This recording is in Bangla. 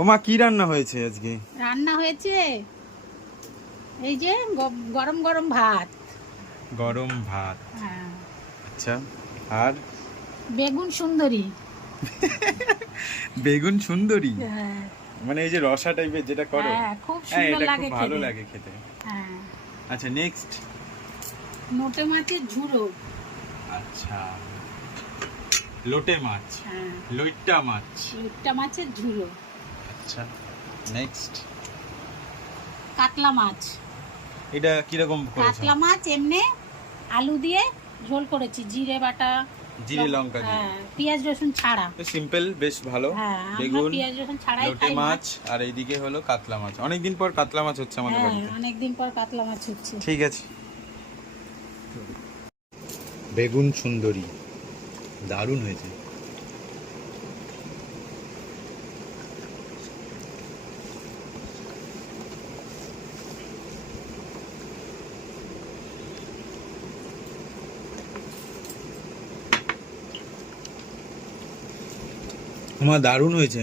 ও মা, কি রান্না হয়েছে আজকে? রান্না হয়েছে এই যে গরম গরম ভাত। গরম ভাত। হ্যাঁ। আচ্ছা, আর বেগুন সুন্দরী। বেগুন সুন্দরী, হ্যাঁ মানে এই যে রসা টাইপের যেটা করো। হ্যাঁ, খুব হ্যাঁ, সুন্দর এটা লাগে খুব ভালো খেতে। লাগে খেতে। হ্যাঁ। আচ্ছা, নেক্সট। নোটে মাছের ঝুড়ো। আচ্ছা, লোটে মাছ, হ্যাঁ, লইট্টা মাছ। লইট্টা মাছের ঝুড়ো। আচ্ছা, নেক্সট। কাতলা মাছ। এটা কিরকম করেছো? কাতলা মাছ এমনি আলু দিয়ে ঝোল করেছি, জিরে বাটা, জিরে লঙ্কা দিয়ে। হ্যাঁ, পেঁয়াজ রসুন ছাড়া। সিম্পল, বেশ ভালো। হ্যাঁ, আমরা বেগুন, পেঁয়াজ রসুন ছাড়াই লোটে খাই মাছ, আর এইদিকে হলো কাতলা মাছ। অনেকদিন পর কাতলা মাছ হচ্ছে আমাদের হ্যাঁ, বাড়িতে। অনেকদিন পর কাতলা মাছ হচ্ছে। ঠিক আছে। বেগুন সুন্দরী দারুণ হয়েছে। আমার দারুণ হয়েছে।